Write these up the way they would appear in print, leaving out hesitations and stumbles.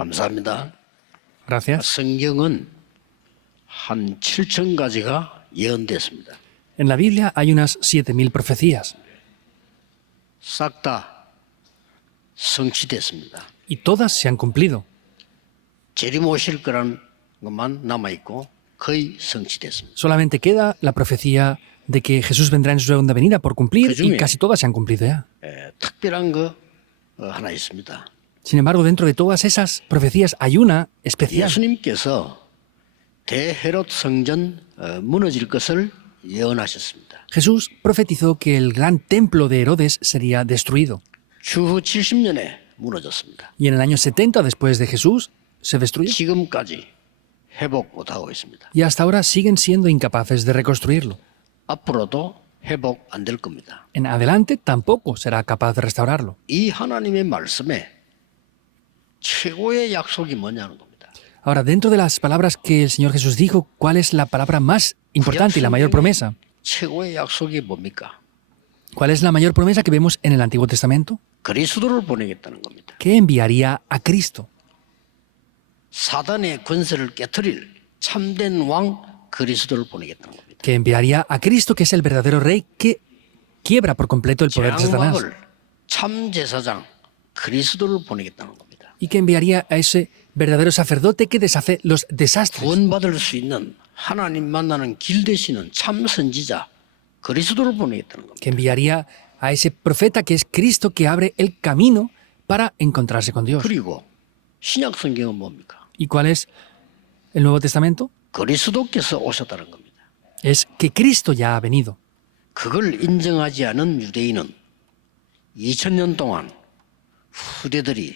감사합니다. Gracias. 성경은 한 7천 가지가 예언됐습니다. En la Biblia hay unas 7.000 profecías 싹 다 성취됐습니다. y todas se han cumplido. 재림 오실 거라는 것만 남아있고 거의 성취됐습니다. Solamente queda la profecía de que Jesús vendrá en su segunda venida por cumplir 그중에- y casi todas se han cumplido ya. 특별한 거 하나 있습니다. Sin embargo, dentro de todas esas profecías hay una especial. 예수님께서 대헤롯 성전 무너질 것을 예언하셨습니다. Jesús profetizó que el gran templo de Herodes sería destruido. 추후 70년에 무너졌습니다. Y en el año 70 después de Jesús se destruyó. 지금까지 회복 못하고 있습니다. Y hasta ahora siguen siendo incapaces de reconstruirlo. 앞으로도 회복 안 될 겁니다. En adelante tampoco será capaz de restaurarlo. 이 하나님의 말씀에 최고의 약속이 뭐냐는 겁니다. Ahora, dentro de las palabras que el Señor Jesús dijo, ¿cuál es la palabra más importante y la mayor promesa? 최고의 약속이 뭡니까? ¿Cuál es la mayor promesa que vemos en el Antiguo Testamento? 그리스도를 보내겠다는 겁니다. Que enviaría a Cristo. 사단의 권세를 깨뜨릴 참된 왕 그리스도를 보내겠다는 겁니다. Que enviaría a Cristo, que es el verdadero rey que quiebra por completo el poder de Satanás. 재앙왕을 참 제사장 그리스도를 보내겠다는 겁니다. Y que enviaría a ese verdadero sacerdote que deshace los desastres. 구원받을 수 있는 하나님 만나는 길 되시는 참 선지자 그리스도를 보내겠다는 겁니다. Que enviaría a ese profeta que es Cristo, que abre el camino para encontrarse con Dios. 그리고 신약 성경은 뭡니까? ¿Y cuál es el Nuevo Testamento? 그리스도께서 오셨다는 겁니다. Es que Cristo ya ha venido. 그걸 인정하지 않은 유대인은 2000년 동안 후대들이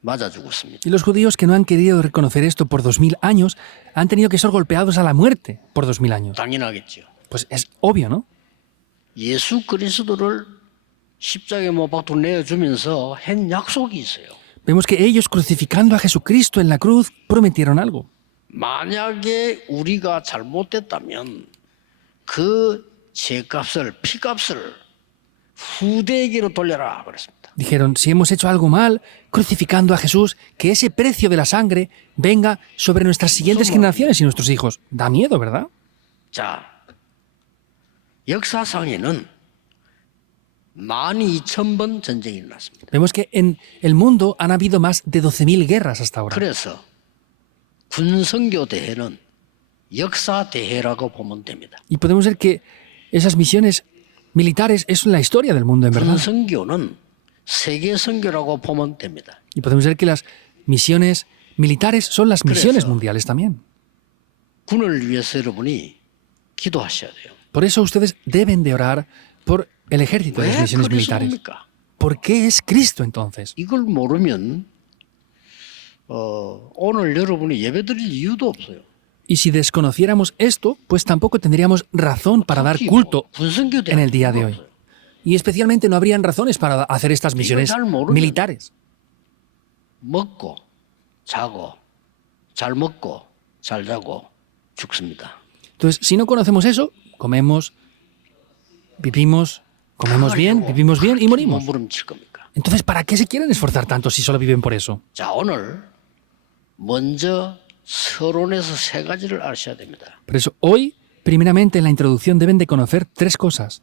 맞아 죽었습니다. Y los judíos que no han querido reconocer esto por 2000 años han tenido que ser golpeados a la muerte por 2000 años. 당연하겠죠. Pues es obvio, ¿no? 예수 그리스도를 십자가에 못 박고 내어주면서 한 약속이 있어요. Vemos que ellos, crucificando a Jesucristo en la cruz, prometieron algo. 만약에 우리가 잘못됐다면 그 죄값을 피값을 후대에게로 돌려라 그랬습니다. Dijeron, si hemos hecho algo mal, crucificando a Jesús, que ese precio de la sangre venga sobre nuestras siguientes generaciones y nuestros hijos. Da miedo, ¿verdad? 자, 역사상에는 12,000번 전쟁이 일어났습니다. Vemos que en el mundo han habido más de 12.000 guerras hasta ahora. 그래서 군선교 대회는 역사 대회라고 보면 됩니다. Y podemos ver que esas misiones militares es la historia del mundo, en verdad. 군선교는 세계 선교라고 보면 됩니다. Y podemos ver que las misiones militares son las misiones 그래서- mundiales también. 군을 위해서 여러분이 기도하셔야 돼요. Por eso ustedes deben de orar por el ejército de las 왜 misiones militares. 그리스도입니까? ¿Por qué es Cristo entonces? 이걸 모르면 오늘 여러분이 예배드릴 이유도 없어요. Y si desconociéramos esto, pues tampoco tendríamos razón para dar culto 군선교 en el 대회 día de hoy. Y especialmente no habrían razones para hacer estas misiones 잘 모르면- militares. 먹고 자고 잘 먹고 잘 자고 죽습니다. Entonces, si no conocemos eso, comemos, vivimos, comemos bien, vivimos bien y morimos. 몸부림칠 겁니까? Entonces, ¿para qué se quieren esforzar tanto si solo viven por eso? 자, 오늘 먼저 서론에서 세 가지를 아셔야 됩니다. Por eso, hoy, primeramente en la introducción deben de conocer tres cosas.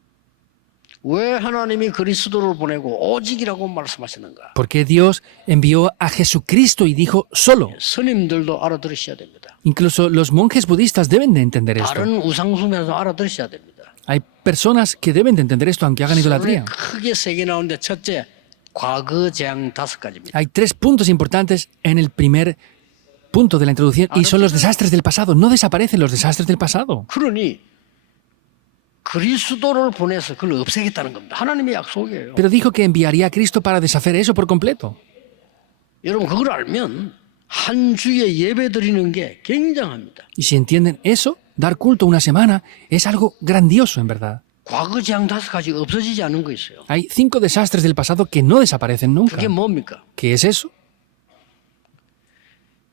왜 하나님이 그리스도를 보내고 오직이라고 말씀하시는가? ¿Por qué Dios envió a Jesucristo y dijo solo? 스님들도 알아들으셔야 됩니다. Incluso los monjes budistas deben de entender esto. 다른 우상숭배도 알아들으셔야 됩니다. Hay personas que deben de entender esto aunque hagan 서론에 idolatría. 크게 세 개 나오는데 첫째, 과거 재앙 5가지입니다. Hay tres puntos importantes en el primer punto de la introducción y son los desastres del pasado. No desaparecen los desastres del pasado. 그러니 그리스도를 보내서 그걸 없애겠다는 겁니다. 하나님의 약속이에요. Pero dijo que enviaría a Cristo para deshacer eso por completo. 여러분 그걸 알면 한 주에 예배 드리는 게 굉장합니다. Y si entienden eso, dar culto una semana es algo grandioso, en verdad. 과거 재앙 5가지 없어지지 않은 거 있어요. Hay 5 desastres del pasado que no desaparecen nunca. 그게 뭡니까? ¿Qué es eso?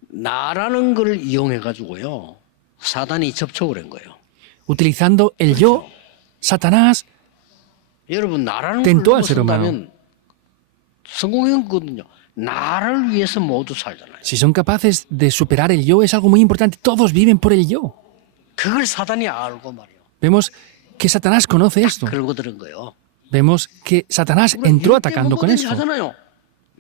나라는 걸 이용해 가지고요. 사단이 접촉을 한 거예요. Utilizando el yo, Satanás 여러분 나라는 걸 Tentó al ser 넘어선다면 성공한 거거든요. 나를 위해서 모두 살잖아요. Si son capaces de superar el yo, es algo muy importante. Todos viven por el yo. 그걸 사단이 알고 말이에요. Vemos que Satanás conoce esto. 걸고 들은 거예요. Vemos que Satanás entró atacando con 뭐든지 esto. 하잖아요.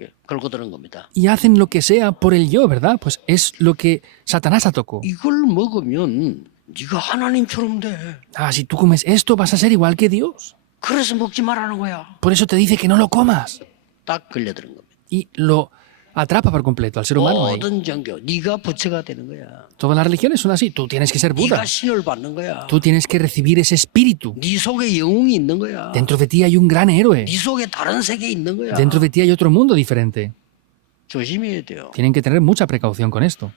예, 걸고 들은 겁니다. Y hacen lo que sea por el yo, ¿verdad? Pues es lo que Satanás atacó. 이걸 먹으면 네가 하나님처럼 돼. Ah, si tú comes esto, vas a ser igual que Dios. 그래서 먹지 말라는 거야. Por eso te dice que no lo comas. 딱 걸려드는 겁니다. Y lo atrapa por completo al ser humano ahí. 모든 종교, 네가 부처가 되는 거야. Todas las religiones son así. Tú tienes que ser Buda. 네가 신을 받는 거야. Tú tienes que recibir ese espíritu. 네 속에 영웅이 있는 거야. Dentro de ti hay un gran héroe. 네 속에 다른 세계 있는 거야. Dentro de ti hay otro mundo diferente. 조심해야 돼요. Tienen que tener mucha precaución con esto.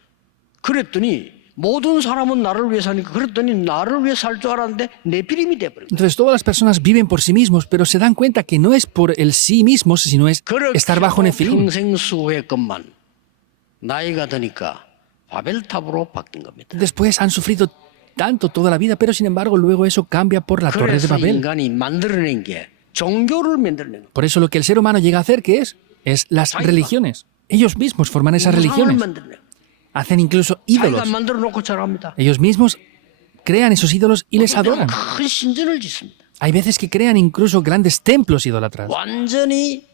그랬더니 모든 사람은 나를 위해 사니까 그랬더니 나를 위해 살 줄 알았는데 내피림이 돼버린 거야. Entonces todas las personas viven por sí mismos, pero se dan cuenta que no es por el sí mismos, sino es estar bajo Nefilim. 평생 수호했건만 나이가 드니까 바벨탑으로 바뀐 겁니다. Después han sufrido tanto toda la vida, pero sin embargo luego eso cambia por la torre de 그래서 Babel. 인간이 만들어낸 게 종교를 만들어낸 거예요. Por eso lo que el ser humano llega a hacer, ¿qué es las religiones. Ellos mismos forman esas 우상을 religiones. 만들어낸 거예요. Hacen incluso 자기가 ídolos. 만들어 놓고 잘합니다. Ellos mismos crean esos ídolos y les adoran. 큰 신전을 짓습니다. Hay veces que crean incluso grandes templos idólatras 완전히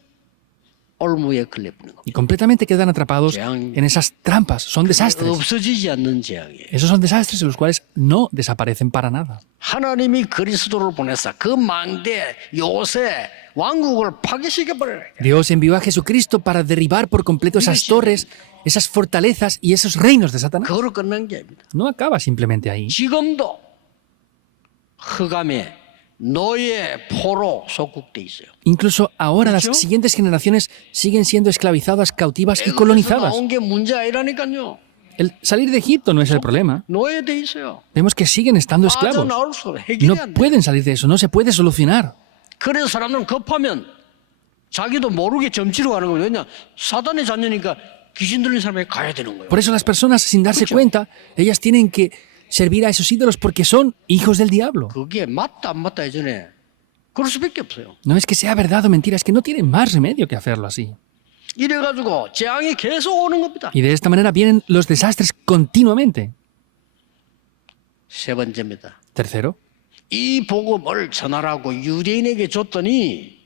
올무에 걸려버리는 겁니다. y completamente quedan atrapados en esas trampas. Son desastres. 없어지지 않는 재앙이에요. Esos son desastres en los cuales no desaparecen para nada. 하나님이 그리스도를 보내사 그 망대 요새 왕국을 파괴시켜버려요. Dios envió a Jesucristo para derribar por completo esas torres, esas fortalezas y esos reinos de Satanás. 그거로 끝난 게 아닙니다. No acaba simplemente ahí. 지금도 흑암에 노예 포로 속국돼 있어요. Incluso ahora las ¿Mucho? siguientes generaciones siguen siendo esclavizadas, cautivas y 애굽에서 colonizadas. 나온 게 문제 아니라니까요. El salir de Egipto no es el problema. 노예돼 있어요. Vemos que siguen estando esclavos. 빠져나올 수 없어요. Y no 해결이 안 돼. pueden salir de eso, no se puede solucionar. 그래서 사람들은 급하면 자기도 모르게 점치러 가는 거예요. 왜냐? 사단의 자녀니까 귀신 들린 사람에게 가야 되는 거예요. Por eso las personas, sin darse Mucho. cuenta, ellas tienen que servir a esos ídolos porque son hijos del diablo. 그게 맞다 안 맞다 예전에 그럴 수밖에 없어요. No es que sea verdad o mentira, es que no tienen más remedio que hacerlo así. 이래가지고 재앙이 계속 오는 겁니다. Y de esta manera vienen los desastres continuamente. 세 번째입니다. Tercero, 이 복음을 전하라고 유대인에게 줬더니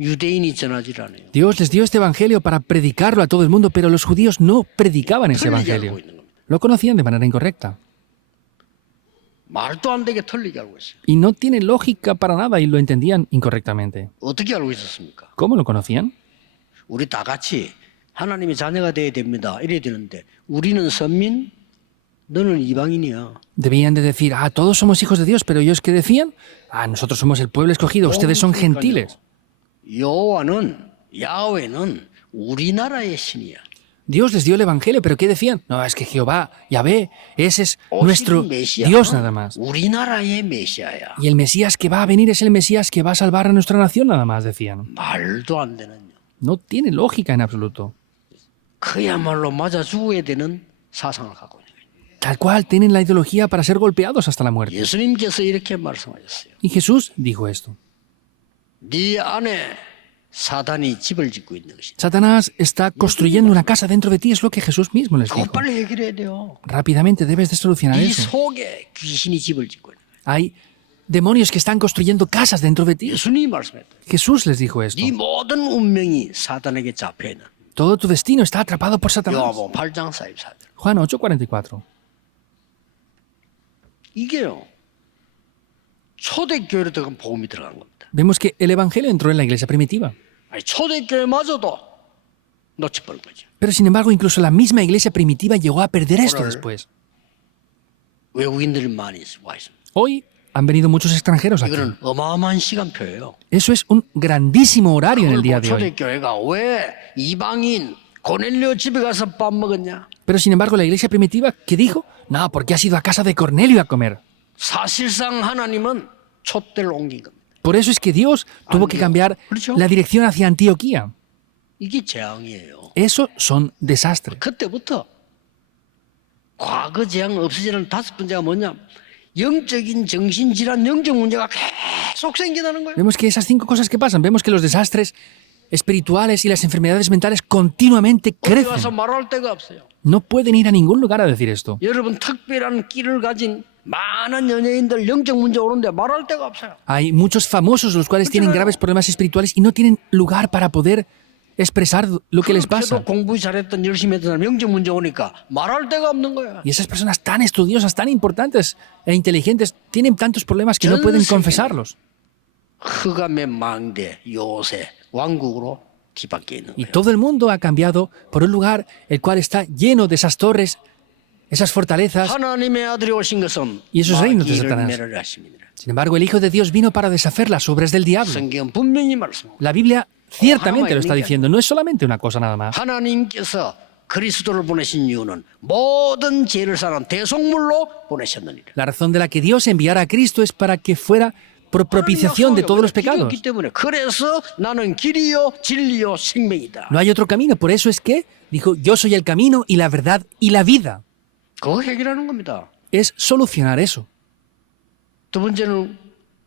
유대인이 전하지 않아요. Dios les dio este evangelio para predicarlo a todo el mundo, pero los judíos no predicaban ese 틀리게 evangelio. 알고 있는 겁니다. Lo conocían de manera incorrecta. 말도 안 되게 틀리게 알고 있어요. Y no tiene lógica para nada y lo entendían incorrectamente. 어떻게 알고 있었습니까? ¿Cómo lo conocían? 우리 다 같이 하나님의 자녀가 돼야 됩니다. 이래야 되는데 우리는 선민, 너는 이방인이야. Debían de decir, ah, todos somos hijos de Dios, pero ellos ¿qué decían? Ah, nosotros somos el pueblo escogido, ustedes son gentiles. 여호와는 야훼는 우리나라의 신이야. Dios les dio el evangelio, pero ¿qué decían? No, es que Jehová, Yahvé, ese es nuestro 오실 메시아는 Dios nada más. 우리나라의 메시아야. Y el Mesías que va a venir es el Mesías que va a salvar a nuestra nación nada más, decían. 말도 안 되는. No tiene lógica en absoluto. 그야말로 맞아 죽어야 되는 사상을 갖고 있는 거예요. Tal cual tienen la ideología para ser golpeados hasta la muerte. 예수님께서 이렇게 말씀하셨어요. Y Jesús dijo esto. 네 안에 사단이 집을 짓고 있는 것이다. Satanás está construyendo una casa dentro de ti, es lo que Jesús mismo les 그거 dijo. 빨리 해결해야 돼요. Rápidamente debes de solucionar 네 eso. 속에 귀신이 집을 짓고 있는 거예요. Hay demonios que están construyendo casas dentro de ti. 예수님이 말씀했다. Jesús les dijo esto. 네 모든 운명이 사단에게 잡혀 있는. Todo tu destino está atrapado por Satanás. 요한복음 8장 44절. Juan 8:44. 이게요. 초대교회로 들어간 복음이 들어간 겁니다. Vemos que el Evangelio entró en la iglesia primitiva. 아니, 초대교회마저도 놓쳐버린 거죠. Pero sin embargo, incluso la misma iglesia primitiva llegó a perder esto después. 외국인들이 많이 와 있습니다. Hoy han venido muchos extranjeros aquí. 이거는 어마어마한 시간표예요. Eso es un grandísimo horario en el día 그걸 de hoy. 초대교회가 왜 이방인 고넬료 집에 가서 밥 먹었냐? Pero sin embargo, la iglesia primitiva, ¿qué dijo? No, porque has ido a casa de Cornelio a comer. 사실상 하나님은 촛대를 옮긴 겁니다. Por eso es que Dios tuvo que cambiar la dirección hacia Antioquía. 이게 재앙이에요. Eso son desastres. 그때부터 과거 재앙 없어지는 다섯 번째가 뭐냐? 영적인 정신질환, 영적 문제가 계속 생겨나는 거예요. Vemos que esas 5 cosas que pasan, vemos que los desastres espirituales y las enfermedades mentales continuamente 어디 가서 crecen. 말할 데가 없어요. No pueden ir a ningún lugar a decir esto. 여러분 특별한 끼를 가진 많은 연예인들 영적 문제 오는데 말할 데가 없어요. Hay muchos famosos los cuales tienen graves problemas espirituales y no tienen lugar para poder expresar lo que les pasa. 그렇게도 공부 잘했던 열심히 했던 사람 영적 문제 오니까 말할 데가 없는 거야. Y esas personas tan estudiosas, tan importantes e inteligentes, tienen tantos problemas que no pueden confesarlos. 흑암의 망대 요새 왕국으로 뒤바뀌어 있는 Y 거예요. todo el mundo ha cambiado por un lugar el cual está lleno de esas torres, esas fortalezas. 하나님의 아들이 오신 것은 Y esos reinos de 마귀를 Satanás. 멸하려 하십니다. Sin embargo, el Hijo de Dios vino para deshacer las obras del diablo. 성경은 분명히 말씀합니다. La Biblia ciertamente lo está diciendo, no es solamente una cosa nada más. 하나님께서 그리스도를 보내신 이유는 모든 죄를 사는 대속물로 보내셨느니라. La razón de la que Dios enviara a Cristo es para que fuera por propiciación de todos los pecados. 길이었기 때문에 그래서 나는 길이요 진리요 생명이다. No hay otro camino, por eso es que dijo, yo soy el camino y la verdad y la vida. 그거 해결하는 겁니다. Es solucionar eso. 두 번째는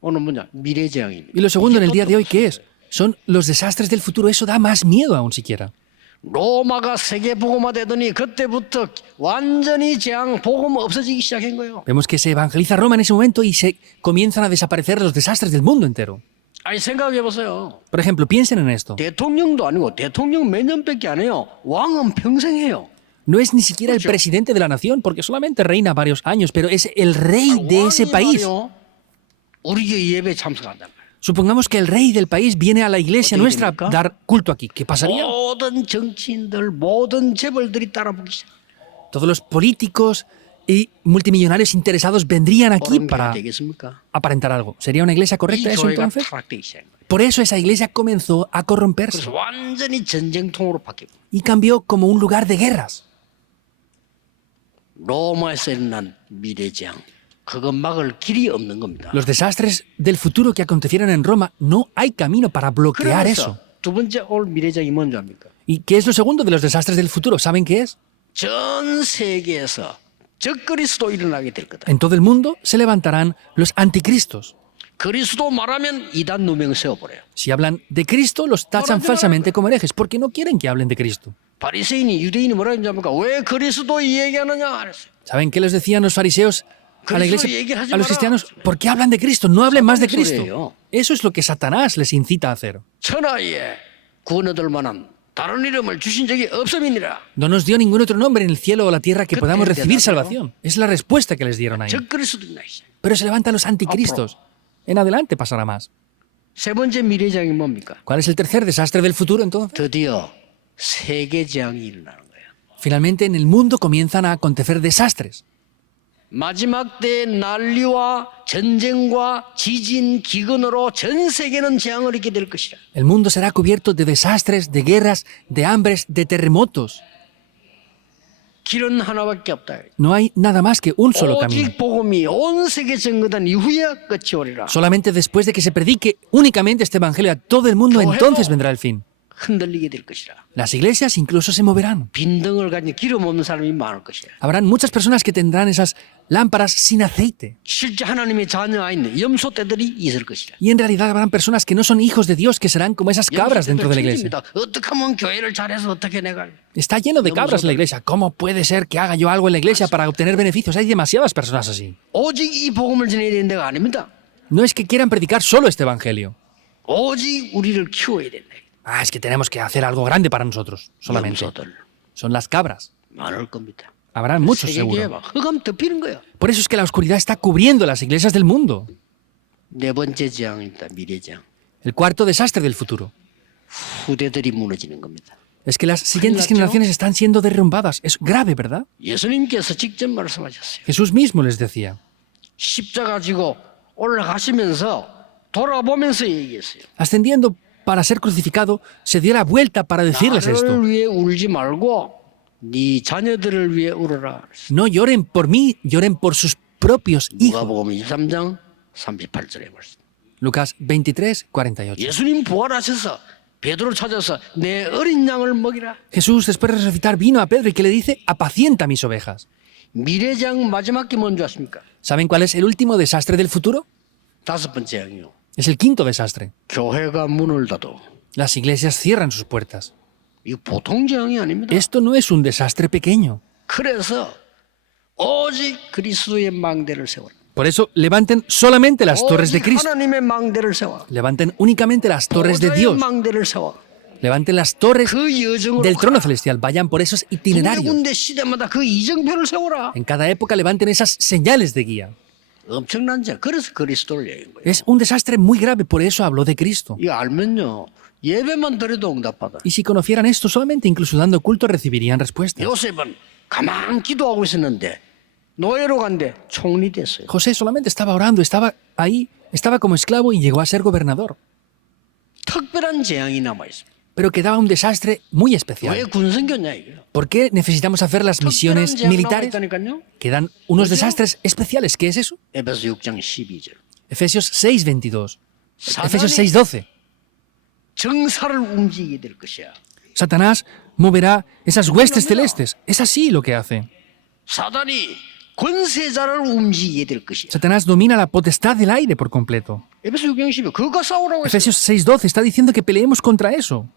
오늘 뭐냐? 미래재앙입니다. Y lo segundo en el 이게 día 또 de hoy, ¿qué es? Son los desastres del futuro. Eso da más miedo aún siquiera. 로마가 세계 복음화 되더니 그때부터 완전히 재앙 복음 없어지기 시작한 거예요. Vemos que se evangeliza Roma en ese momento y se comienzan a desaparecer los desastres del mundo entero. 아니 생각해 보세요. Por ejemplo, piensen en esto. 대통령도 아니고 대통령 몇 년밖에 안 해요. 왕은 평생 해요. No es ni siquiera el presidente de la nación, porque solamente reina varios años, pero es el rey de ese 왕이 país. 말이요, 우리 교회 예배 참석한단 말이에요. Supongamos que el rey del país viene a la iglesia ¿Qué nuestra a significa? dar culto aquí. ¿Qué pasaría? 모든 정치인들, 모든 재벌들이 따라붙기 시작. Todos los políticos y multimillonarios interesados vendrían aquí 그런 게 para 되겠습니까? aparentar algo. ¿Sería una iglesia 이 correcta eso 교회가 entonces? 타락되기 시작한 거예요. Por eso esa iglesia comenzó a corromperse 그래서 완전히 전쟁통으로 바뀌고 y cambió como un lugar de guerras. 로마에서 일어난 미래재앙 그거 막을 길이 없는 겁니다. Los desastres del futuro que acontecieron en Roma, no hay camino para bloquear eso. 그래서 두 번째 올 미래재앙이 뭔지 압니까? ¿Y qué es lo segundo de los desastres del futuro? ¿Saben qué es? 전 세계에서 적그리스도 일어나게 될 거다. En todo el mundo se levantarán los anticristos. 그리스도 말하면 이단 누명 세워버려요. Si hablan de Cristo, los tachan falsamente como herejes, porque no quieren que hablen de Cristo. 바리새인이 유대인이 뭐라 했는지 압니까? 왜 그리스도 얘기하느냐 그랬어요. ¿Saben qué les decían los fariseos a la iglesia, a los cristianos? ¿Por qué hablan de Cristo? No hablen más de Cristo. Eso es lo que Satanás les incita a hacer. 천하에 구원 얻을 만한 다른 이름을 주신 적이 없음이니라. No nos dio ningún otro nombre en el cielo o la tierra que ¿Qué podamos te recibir da, salvación. Es la respuesta que les dieron ahí. 적그리스도 있나 이제. Pero se levantan los anticristos. En adelante pasará más. 세 번째 미래장이 뭡니까? ¿Cuál es el tercer desastre del futuro entonces? 드디어 세계재앙이 일어나는 거예요. Finalmente en el mundo comienzan a acontecer desastres. 마지막 때 난리와 전쟁과 지진, 기근으로 전 세계는 재앙을 입게 될 것이라. El mundo será cubierto de desastres, de guerras, de hambres, de terremotos. 길은 하나밖에 없다. No hay nada más que un solo camino. 오직 복음이 온 세계 전거된 이후에 끝이 오리라. Solamente después de que se predique únicamente este evangelio a todo el mundo, entonces vendrá el fin. 흔들리게 될 것이라. Las iglesias incluso se moverán. 빈등을 가진 기름 없는 사람이 많을 것이야. Habrán muchas personas que tendrán esas lámparas sin aceite. 실제 하나님의 자녀가 있는 염소 떼들이 있을 것이라. Y en realidad habrán personas que no son hijos de Dios, que serán como esas cabras dentro de la iglesia. 어떻게 하면 교회를 잘해서 어떻게 내가 Está lleno de cabras la iglesia. ¿Cómo puede ser que haga yo algo en la iglesia para obtener beneficios? Hay demasiadas personas así. 오직 이 복음을 전해야 되는 데가 아닙니다. No es que quieran predicar solo este evangelio. 오직 우리를 키워야 된다. Ah, es que tenemos que hacer algo grande para nosotros, solamente. 염소들 Son las cabras. 많을 겁니다. Habrán muchos 세계교회 seguro. 막 흑암 덮이는 거야. Por eso es que la oscuridad está cubriendo las iglesias del mundo. 네 번째 재앙입니다. 미래재앙. El cuarto desastre del futuro 후대들이 무너지는 겁니다. es que las siguientes generaciones están siendo derrumbadas. Es grave, ¿verdad? 예수님께서 직접 말씀하셨어요. Jesús mismo les decía. 십자가 지고 올라가시면서 돌아보면서 얘기했어요. Ascendiendo para ser crucificado, se dio la vuelta para decirles esto. 나를 위해 울지 말고 네 자녀들을 위해 울어라. No lloren por mí, lloren por sus propios hijos. 누가복음 23장 38절에 말씀. Lucas 23, 48. 예수님 부활하셔서 베드로 찾아서 내 어린 양을 먹이라. Jesús, después de resucitar, vino a Pedro y que le dice, apacienta mis ovejas. 미래장 마지막 게 뭔지 아십니까? ¿Saben cuál es el último desastre del futuro? 다섯 번째 재앙이요. Es el quinto desastre. 교회가 문을 닫어 Las iglesias cierran sus puertas. 이거 보통 재앙이 아닙니다. Esto no es un desastre pequeño. 그래서 오직 그리스도의 망대를 세워라. Por eso levanten solamente las torres de 오직 Cristo. 하나님의 망대를 세워. Levanten únicamente las torres de 보좌의 Dios. 망대를 세워. Levanten las torres 그 여정으로 del trono celestial. Vayan por esos itinerarios. 군데 시대마다 그 이정표를 세워라. En cada época levanten esas señales de guía. 엄청난 죄. 그래서 그리스도를 얘기한 거예요. Es un desastre muy grave, por eso habló de Cristo. 이거 알면요. 예배만 드려도 응답받아. Y si conocieran esto, solamente incluso dando culto recibirían respuestas. 요셉은 가만 기도하고 있었는데 노예로 간데 총리 됐어요. José solamente estaba orando, estaba ahí, estaba como esclavo y llegó a ser gobernador. 특별한 재앙이 남아 있습니다. Pero quedaba un desastre muy 왜 especial. 군선교냐 이거요. ¿Por qué necesitamos hacer las misiones 특별한 재앙 남아 militares? 있다니까요. Quedan unos ¿Pues yo? desastres especiales. ¿Qué es eso? 에베소 6장 12절. Efesios 6:22. Efesios 사단이 6:12. 정사를 움직이게 될 것이야. Satanás moverá esas huestes celestes. Es así lo que hace. 사단이 권세자를 움직이게 될 것이야. Satanás domina la potestad del aire por completo. 에베소 6장 12절. 그거 싸우라고 했어요. Efesios 6:12 está diciendo que peleemos contra eso.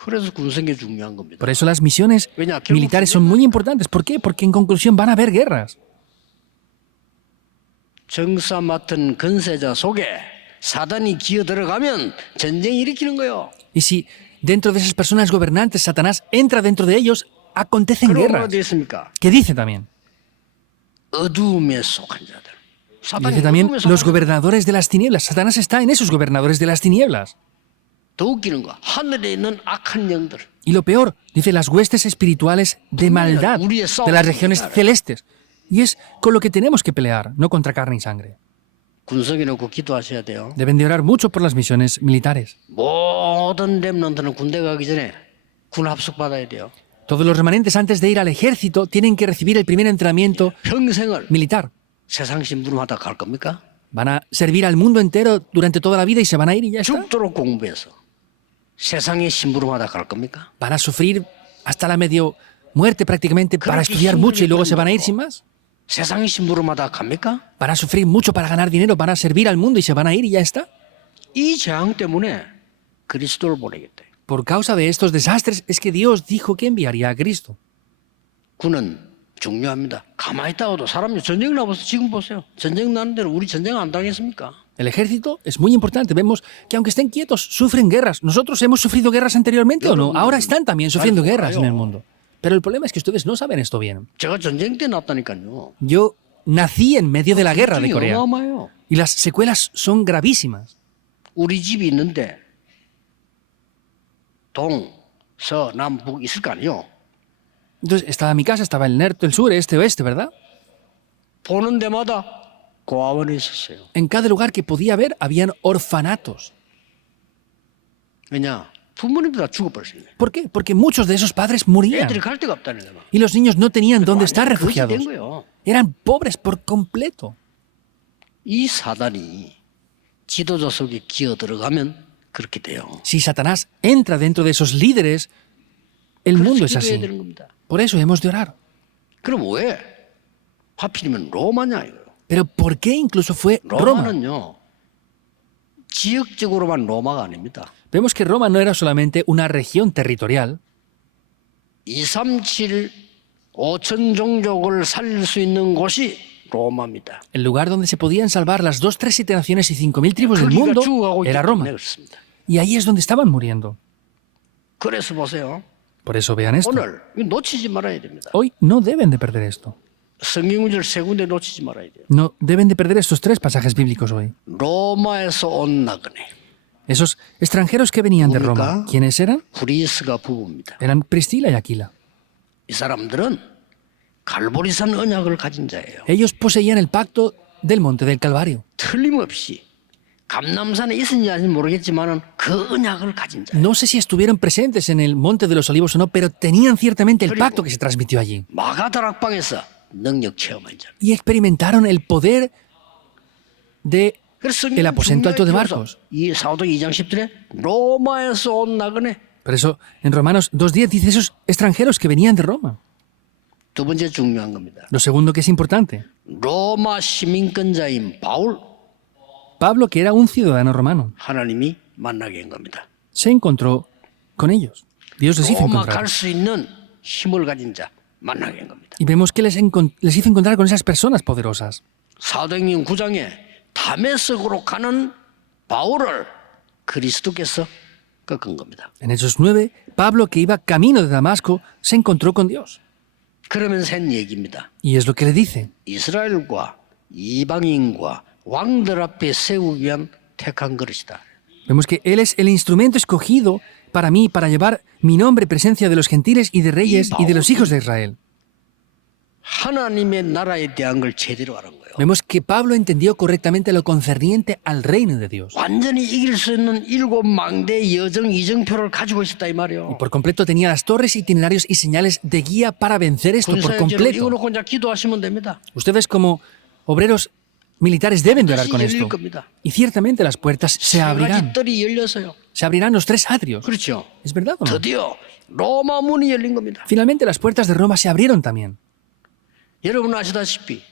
그래서 군선교 중요한 겁니다. Por eso las misiones militares son muy importantes. ¿Por qué? Porque en conclusión van a haber guerras. 정사 맡은 권세자 속에 사단이 기어 들어가면 전쟁 일으키는 거요. Y si dentro de esas personas gobernantes Satanás entra dentro de ellos, acontecen 그럼 뭐가 guerras. 됐습니까? ¿Qué dice también? 어두움에 속한 자들. 사단이 Dice también 어둠에 los 속한 gobernadores de las tinieblas. Satanás está en esos gobernadores de las tinieblas. 더 웃기는 거. 하늘에 있는 악한 영들. Y lo peor, dice las huestes espirituales de maldad de las regiones celestes. Y es con lo que tenemos que pelear, no contra carne y sangre. 군성해 놓고 기도하셔야 돼요. Deben de orar mucho por las misiones militares. 모든 렘넌트는 군대 가기 전에 군 합숙 받아야 돼요. Todos los remanentes antes de ir al ejército tienen que recibir el primer entrenamiento 평생을 militar. 세상 심부름하다 갈 겁니까? Van a servir al mundo entero durante toda la vida y se van a ir y ya está. 죽도록 공부해서 세상에 심부름하다 갈 겁니까? Van a sufrir hasta la medio muerte prácticamente para estudiar mucho y luego se van a ir sin más. 세상 심부름하다 갑니까? Van a sufrir mucho para ganar dinero, van a servir al mundo y se van a ir y ya está. 이 재앙 때문에 그리스도를 보내겠다. Por causa de estos desastres es que Dios dijo que enviaría a Cristo. 군은 중요합니다. 가만히 있다가도 사람이 전쟁 나와서 지금 보세요. 전쟁 나는 데는 우리 전쟁 안 당했습니까? El ejército es muy importante. Vemos que aunque estén quietos, sufren guerras. ¿Nosotros hemos sufrido guerras anteriormente o no? Ahora están también sufriendo guerras en el mundo. Pero el problema es que ustedes no saben esto bien. 제가 전쟁 때 났다니까요. Yo nací en medio de la guerra de 전쟁이 Corea 어마어마해요. y las secuelas son gravísimas. 우리 집이 있는데 동, 서, 남, 북 있을 거 아니에요. Entonces, estaba mi casa, estaba el norte, el sur, este, oeste, ¿verdad? 보는 데마다 고아원이 있었어요. En cada lugar que podía ver, habían orfanatos. 왜냐? 부모님도 다 죽어버렸어요. ¿Por qué? Porque muchos de esos padres morían. 애들이 갈 데가 없다는 거야. Y los niños no tenían dónde estar 그렇게 된 refugiados. 거예요. Eran pobres por completo. 이 사단이 지도자 속에 기어 들어가면 그렇게 돼요. Si Satanás entra dentro de esos líderes, el mundo es 그래서 기도해야 así. 되는 겁니다. Por eso hemos de orar. 그럼 왜? 하필이면 로마냐 이거요. Pero ¿por qué incluso fue Roma? 로마는요. 지역적으로만 로마가 아닙니다. Vemos que Roma no era solamente una región territorial. 237 5천 종족을 살릴 수 있는 곳이 로마입니다. El lugar donde se podían salvar las 2, 3, 7 naciones y 5.000 tribus del 거기가 mundo 죽어가고 있기 era 때문에 Roma. 그렇습니다. Y ahí es donde estaban muriendo. 그래서 보세요. Por eso vean esto. 오늘 이거 놓치지 말아야 됩니다. Hoy no deben de perder esto. 성경구절 세 군데 놓치지 말아야 돼요. No deben de perder estos 3 pasajes bíblicos hoy. 로마에서 온 나그네. Esos extranjeros que venían de Roma, Única. ¿quiénes eran? 브리스가 부부입니다. Eran Priscila y Aquila. 이 사람들은 갈보리산 언약을 가진 자예요. Ellos poseían el pacto del monte del Calvario. 틀림없이 감남산에 있었는지 아닌지 모르겠지만은 그 언약을 가진 자예요. No sé si estuvieron presentes en el monte de los olivos o no, pero tenían ciertamente el pacto que se transmitió allí. 마가다락방에서 능력 체험한 자. Y experimentaron el poder de 그래서 el aposento alto de Marcos. 이 사도행 2장 10절에 로마에서 온 나그네. Por eso en Romanos 2:10 dice esos extranjeros que venían de Roma. 두 번째 중요한 겁니다. Lo segundo que es importante, 로마 시민권자인 바울 Pablo, que era un ciudadano romano, 하나님이 만나게 한 겁니다. se encontró con ellos. Dios les hizo 로마 encontrar. 갈 수 있는 힘을 가진 자 만나게 한 겁니다. Y vemos que les hizo encontrar con esas personas poderosas. 사도행전 9장에 다메섹으로 가는 바울을 그리스도께서 꺾은 겁니다. En Hechos 9, Pablo, que iba camino de Damasco, se encontró con Dios. 그러면서 한 얘기입니다. Y es lo que le dice. 이스라엘과 이방인과 왕들 앞에 세우기 위한 택한 그릇이다. Vemos que Él es el instrumento escogido para mí, para llevar mi nombre, presencia de los gentiles y de reyes y de los hijos de Israel. 하나님의 나라에 대한 걸 제대로 아는 거예요. Vemos que Pablo entendió correctamente lo concerniente al reino de Dios. 완전히 이길 수 있는 7망대 여정 이정표를 가지고 있었다 이 말이에요. Por completo tenía las torres, itinerarios y señales de guía para vencer esto por 군사역제로 completo. 이거놓고 이제 기도하시면 됩니다. Ustedes como obreros militares deben de orar con 열릴 esto. 겁니다. Y ciertamente las puertas se 세 abrirán. 가지 뜰이 열려서요. Se abrirán los 3 atrios. 그렇죠. ¿Es verdad o no? 드디어 로마 문이 열린 겁니다. Finalmente las puertas de Roma se abrieron también. 여러분 아시다시피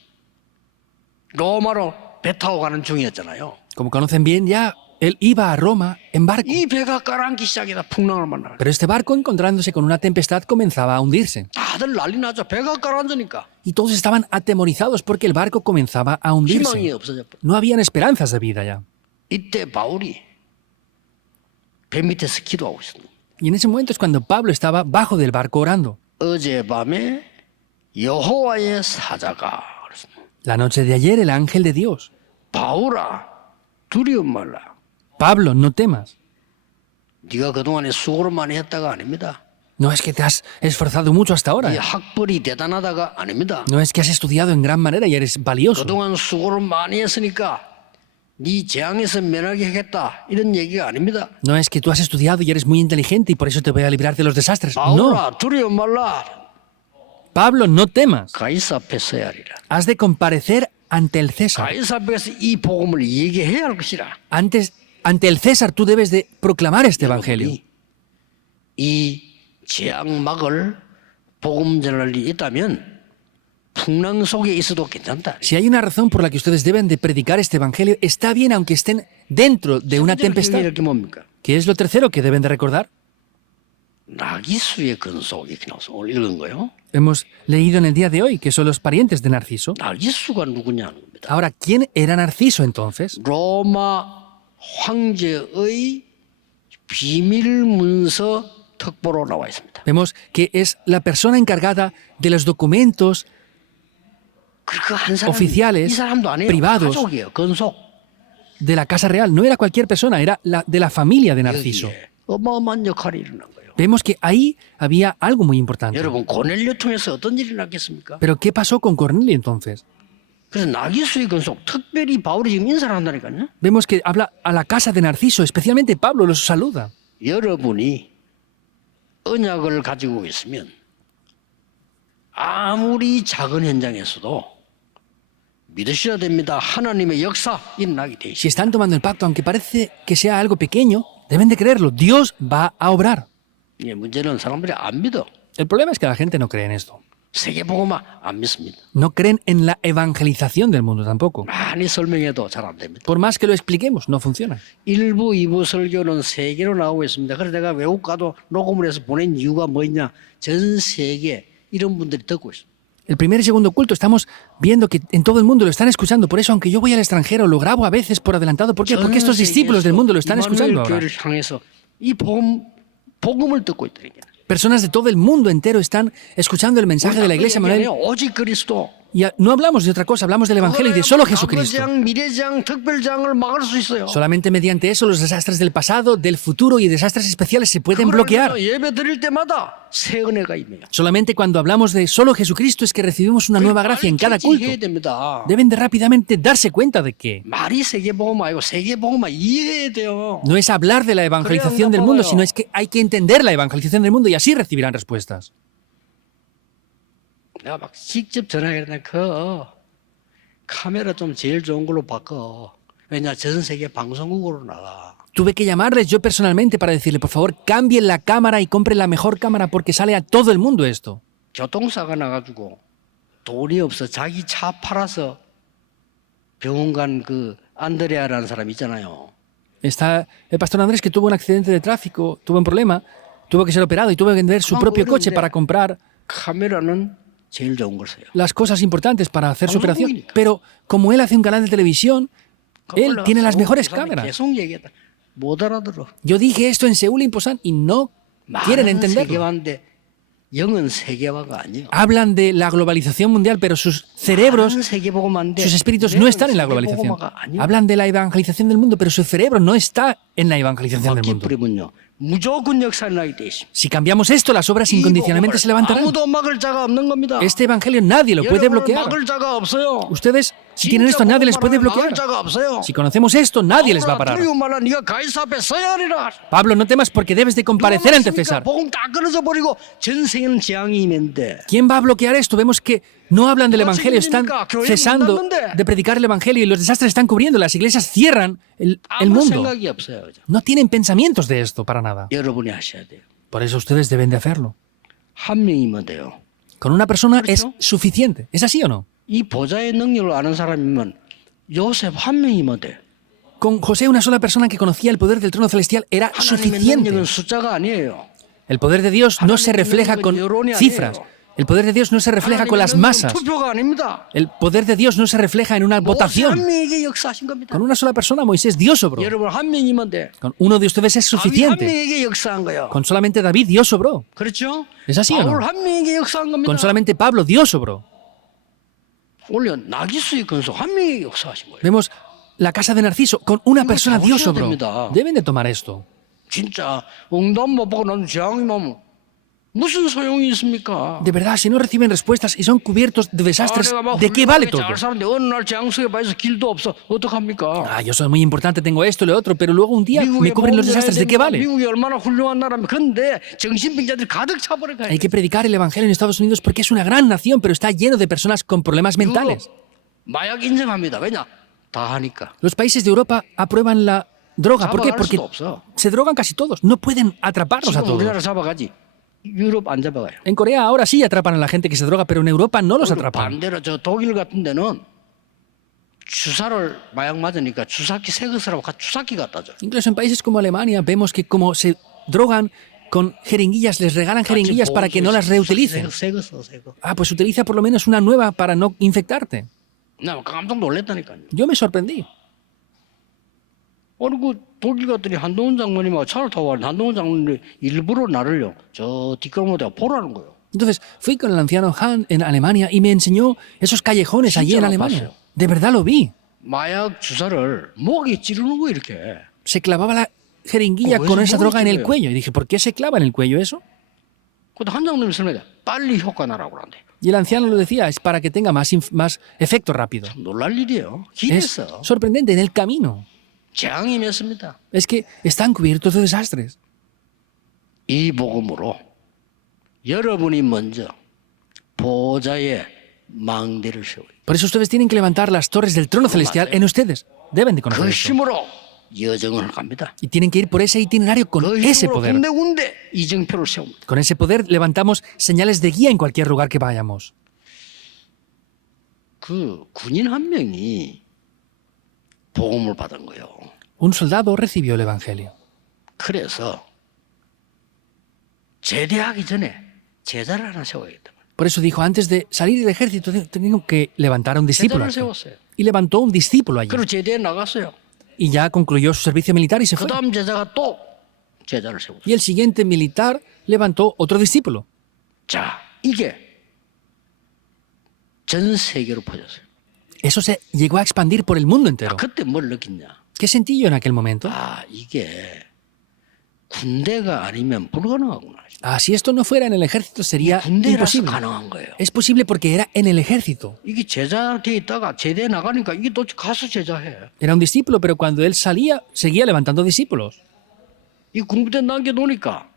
로마로 배 타고 가는 중이었잖아요. Como conocen bien, ya él iba a Roma en barco. 이 배가 가라앉기 시작이다. 풍랑을 만나요. Pero este barco, encontrándose con una tempestad, comenzaba a hundirse. 다들 난리 나죠. 배가 가라앉으니까 Y todos estaban atemorizados porque el barco comenzaba a 희망이 hundirse. 없어져. No habían esperanzas de vida ya. 이때 바울이 배 밑에서 기도하고 있습니다. Y en ese momento es cuando Pablo estaba bajo del barco orando. 어젯밤에 여호와의 사자가 그랬습니다. La noche de ayer, el ángel de Dios. 바울아 두려움 말라. Pablo, no temas. 네가 그동안에 수고를 많이 했다가 아닙니다. No es que te has esforzado mucho hasta 네 ahora. 학벌이 대단하다가 아닙니다. No es que has estudiado en gran manera y eres valioso. 그동안 수고를 많이 했으니까 네 재앙에서 면하게 하겠다 이런 얘기가 아닙니다. No es que tú has estudiado y eres muy inteligente y por eso te voy a librar de los desastres. No. 바울아 두려움 말라. Pablo, no temas. 가이사 앞에 서야 하리라. Has de comparecer ante el César. 가이사 앞에서 이 복음을 얘기해야 할 것이라. Ante el César tú debes de proclamar este evangelio. 이 재앙막을 복음 전할 일이 있다면 풍랑 속에 있어도 괜찮다. Si hay una razón por la que ustedes deben de predicar este evangelio, está bien aunque estén dentro de una tempestad. 이렇게 뭡니까? ¿Qué es lo tercero que deben de recordar? 나기수의 근속 이렇게 나와서 오늘 읽은 거예요. Hemos leído en el día de hoy que son los parientes de Narciso. 나기수가 누구냐는 겁니다. Ahora, ¿quién era Narciso entonces? 로마 황제의 비밀 문서 특보로 나와 있습니다. Vemos que es la persona encargada de los documentos 그 한 사람 oficiales, 이 사람도 아니에요. privados. 가족이에요. 근속. de la Casa Real. No era cualquier persona, era de la familia de Narciso. 여기에 어마어마한 역할이 일어난 거예요. Vemos que ahí había algo muy importante. 여러분 고넬료 통해서 어떤 일이 났겠습니까? Pero ¿qué pasó con Cornelio entonces? 그래서 나기수의 근속 특별히 바울이 지금 인사를 한다니까요. Vemos que habla a la casa de Narciso, especialmente Pablo los saluda. 여러분이 언약을 가지고 있으면 아무리 작은 현장에서도 믿으셔야 됩니다. 하나님의 역사 일어나게 돼 Si 있어요. están tomando el pacto, aunque parece que sea algo pequeño, deben de creerlo. Dios va a obrar. 예, 문제는 사람들이 안 믿어. El problema es que la gente no cree en esto. 세계복음화 안 믿습니다. No creen en la evangelización del mundo tampoco. 많이 설명해도 잘 안 됩니다. Por más que lo expliquemos, no funciona. 1부, 2부 설교는 세 개로 나오고 있습니다. 그래서 내가 외국 가도 녹음을 해서 보낸 이유가 뭐냐? 전 세계 이런 분들이 듣고 있습니다. El primer y segundo culto estamos viendo que en todo el mundo lo están escuchando. Por eso, aunque yo voy al extranjero, lo grabo a veces por adelantado. ¿Por qué? Porque estos discípulos del mundo lo están escuchando ahora. 교회를 향해서 이 복음을 듣고 있다는 게. Personas de todo el mundo entero están escuchando el mensaje de la Iglesia Manuel. 오직 그리스도. Y no hablamos de otra cosa, hablamos del Evangelio y de solo Jesucristo. 과거장, 미래장, 특별장을 막을 수 있어요. Solamente mediante eso los desastres del pasado, del futuro y desastres especiales se pueden bloquear. 예배 드릴 때마다 새 은혜가 임해요. Solamente cuando hablamos de solo Jesucristo es que recibimos una nueva gracia en cada culto. 해야 됩니다. Deben de rápidamente darse cuenta de que 말이 세계복음 아니고 세계복음만 이해해야 돼요. no es hablar de la evangelización del mundo, sino es que hay que entender la evangelización del mundo y así recibirán respuestas. 내가 막 직접 전화했는데 카메라 좀 제일 좋은 걸로 바꿔. 왜냐 전 세계 방송국으로 나가. Tuve que llamarles yo personalmente para decirle, por favor, cambien la cámara y compren la mejor cámara porque sale a todo el mundo esto. 교통사가 나가지고 돈이 없어 자기 차 팔아서 병원 간 그 안드레아라는 사람 있잖아요. Está el pastor Andrés que tuvo un accidente de tráfico, tuvo un problema, tuvo que ser operado y tuvo que vender su propio coche para comprar 카메라는 제일 좋은 걸 써요. las cosas importantes para hacer su operación. Pero como él hace un canal de televisión, él tiene las mejores cámaras. 계속 얘기했다. 못 알아들어. Yo dije esto en Seúl y Busan y no quieren 많은 entenderlo. 세계화인데 영은 세계화가 아니에요. Hablan de la globalización mundial, pero sus cerebros, 많은 세계보고만데 sus espíritus no están en la globalización. 세계보고마가 아니에요. Hablan de la evangelización del mundo, pero su cerebro no está en la evangelización del 바퀴 mundo. 뿌리면요. 무조건 역사를 나게 돼 있습니다. Si cambiamos esto, las obras incondicionalmente se levantarán. 아무도 막을 자가 없는 겁니다. Este evangelio nadie lo puede 여러분을 bloquear. 막을 자가 없어요. Ustedes, si tienen esto, nadie les puede bloquear. 막을 자가 없어요. Si conocemos esto, nadie les va a parar. 두려워 말라 네가 가이사 앞에 서야 하리라. Pablo, no temas porque debes de comparecer ante César. 복음 다 끊어져 버리고 전생은 재앙이 임했는데. ¿Quién va a bloquear esto? Vemos que no hablan del evangelio, están cesando de predicar el evangelio y los desastres están cubriendo. Las iglesias cierran el 아무 mundo. 생각이 없어요. 그죠? No tienen pensamientos de esto para nada. 여러분이 하셔야 돼요. Por eso ustedes deben de hacerlo. 한 명이면 돼요. Con una persona es ¿Cierto? suficiente. ¿Es así o no? 이 보좌의 능력을 아는 사람이면 요셉 한 명이면 돼. Con José, una sola persona que conocía el poder del trono celestial era 하나님의 suficiente. 능력은 숫자가 아니에요. El poder de Dios no se refleja con cifras. El poder de Dios no se refleja con las 하나님의 능력은 masas. 투표가 아닙니다. El poder de Dios no se refleja en una 모세 한 votación. 명에게 역사하신 겁니다. Con una sola persona, Moisés, Dios obró. 여러분 한 명이면 돼. Con uno de ustedes es 다윗 한 suficiente. 명에게 역사한 거예요. Con solamente David, Dios obró. 그렇죠? ¿Es así o no? 바울 한 명에게 역사한 겁니다. Con solamente Pablo, Dios obró. 올려 나기수의 근소 한 명에게 역사하신 거예요. Vemos la casa de Narciso. Con una 이거 persona Dios 잡으셔야 obró. 됩니다. Deben de tomar esto. 진짜 응답 못 받고 나는 재앙이 나면 무슨 소용이 있습니까? De verdad, si no reciben respuestas y son cubiertos de desastres, 내가 막 ¿de qué vale 훌륭하게 todo? 잘 사는데 어느 날 재앙 속에 빠져서 길도 없어 어떡합니까? Ah, yo soy muy importante, tengo esto y lo otro, pero luego un día me cubren los desastres, ¿de qué vale? 미국이 얼마나 훌륭한 나라면 그런데 정신병자들이 가득 차버려가. Hay que predicar el evangelio en Estados Unidos porque es una gran nación, pero está lleno de personas con problemas mentales. 마약 인정합니다. 왜냐? 다 하니까. Los países de Europa aprueban la droga. ¿Por qué? 잡아갈 Porque 수도 없어. se drogan casi todos. No pueden atraparlos a 지금 todos. 우리나라 잡아가지. 유럽 안 잡아가요. En Corea ahora sí atrapan a la gente que se droga, pero en Europa no los 그리고 atrapan. 반대로 저 독일 같은 데는 주사를 마약 맞으니까 주사기 새 것이라고 주사기 갖다 줘. Incluso en países como Alemania vemos que como se drogan con jeringuillas, les regalan jeringuillas para que no las reutilicen. 새 거 써, 새 거. Ah, pues utiliza por lo menos una nueva para no infectarte. 나 깜짝 놀랐다니까요. Yo me sorprendí. 아니 그 독일 갔더니 한동훈 장관님하고 차를 타고 왔는데 한동훈 장관님이 일부러 나를요 저 뒷골목에다가 보라는 거예요. Entonces fui con el anciano Han en Alemania y me enseñó esos callejones allí en 진짜 Alemania. 봤어요. De verdad lo vi. 마약 주사를 목에 찌르는 거 이렇게. Se clavaba la jeringuilla Oh, con eso esa es droga en muy el cuello. Y dije, ¿por qué se clava en el cuello eso? 근데 한 장님이 설명해. 빨리 효과 나라고 그러는데. Y el anciano lo decía, es para que tenga más efecto rápido. 놀랄 일이에요. Es 길에서 sorprendente, en el camino. 재앙이 맺습니다. Es que están cubiertos de desastres. 이 복음으로 여러분이 먼저 보좌의 망대를 세워요. Por eso ustedes tienen que levantar las torres del trono celestial en ustedes. Deben de conocer 그 esto. 힘으로 여정을 갑니다. Y tienen que ir por ese itinerario con 그 ese 힘으로 poder. 군데군데 이정표를 세웁니다. Con ese poder levantamos señales de guía en cualquier lugar que vayamos. 그 군인 한 명이 복음을 받은 거예요. Un soldado recibió el evangelio. 그래서 제대하기 전에 제자를 하나 세워야겠다. Por eso dijo, antes de salir del ejército, tengo que levantar a un discípulo. 제자를 aquí. 세웠어요. Y levantó un discípulo allí. 그리고 제대에 나갔어요. Y ya concluyó su servicio militar y se 그 fue. 다음 제자가 또 제자를 세웠어요. Y el siguiente militar levantó otro discípulo. 자, 이게 전 세계로 퍼졌어요. Eso se llegó a expandir por el mundo entero. 그때 뭘 느꼈냐? ¿Qué sentí yo en aquel momento? 아, 이게 군대가 아니면 불가능하구나. Ah, si esto no fuera en el ejército sería 군대라서 imposible. 가능한 거예요. Es posible porque era en el ejército. 이게 제자 돼 있다가 제대에 나가니까 이게 또 가서 제자해. Era un discípulo, pero cuando él salía, seguía levantando discípulos. 이 군부대 남겨놓으니까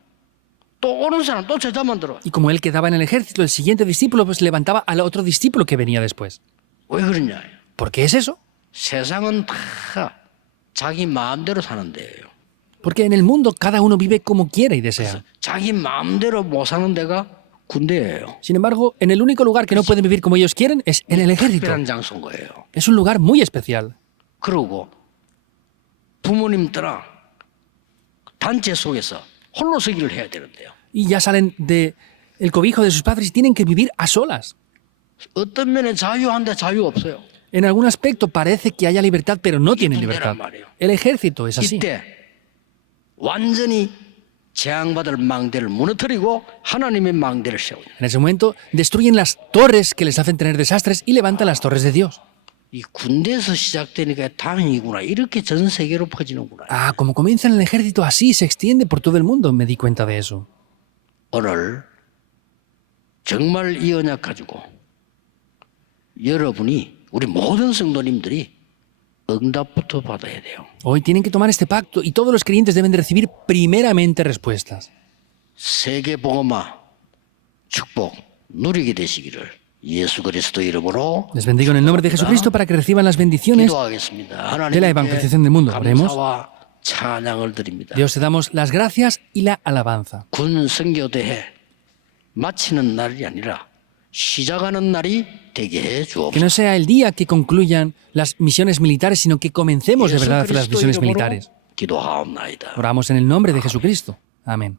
또 오는 사람 또 제자 만들어. Y como él quedaba en el ejército, el siguiente discípulo pues levantaba al otro discípulo que venía después. 왜 그러냐? ¿Por qué es eso? 세상은 다 자기 마음대로 사는 데예요. Porque en el mundo cada uno vive como quiere y desea. 자기 마음대로 못 사는 데가 군대예요. Sin embargo, en el único lugar que no pueden vivir como ellos quieren es en el ejército. 특별한 장소인 거예요. Es un lugar muy especial. 그러고 부모님 떠나 단체 속에서 홀로 서기를 해야 되는데요. Y ya salen de el cobijo de sus padres y tienen que vivir a solas. 어떤 면에 자유한데 자유 없어요. En algún aspecto parece que haya libertad, pero no tienen libertad. 말이에요. El ejército es así. 이때 완전히 재앙받을 망대를 무너뜨리고 하나님의 망대를 세우죠. En ese momento destruyen las torres que les hacen tener desastres y levantan las torres de Dios. 이 군대에서 시작되니까 다행이구나. 이렇게 전 세계로 퍼지는구나. Ah, como comienza en el ejército así, se extiende por todo el mundo. Me di cuenta de eso. 오늘 정말 이 언약 가지고 여러분이 우리 모든 성도님들이 응답부터 받아야 돼요. Hoy tienen que tomar este pacto y todos los creyentes deben de recibir primeramente respuestas. 세계 복음화 축복 누리게 되시기를 예수 그리스도 이름으로 Les bendigo en el nombre de Jesucristo para que reciban las bendiciones 기도하겠습니다. de la evangelización del mundo. Oremos. 감사와 찬양을 드립니다. Dios, te damos las gracias y la alabanza. 군 선교대회 마치는 날이 아니라 시작하는 날이 되게 해 Que 주옵소서. no sea el día que concluyan las misiones militares, sino que comencemos de 예수 verdad a hacer las 그리스도 misiones 이름으로 militares. 기도하옵나이다. Oramos en el nombre de Jesucristo. Amén.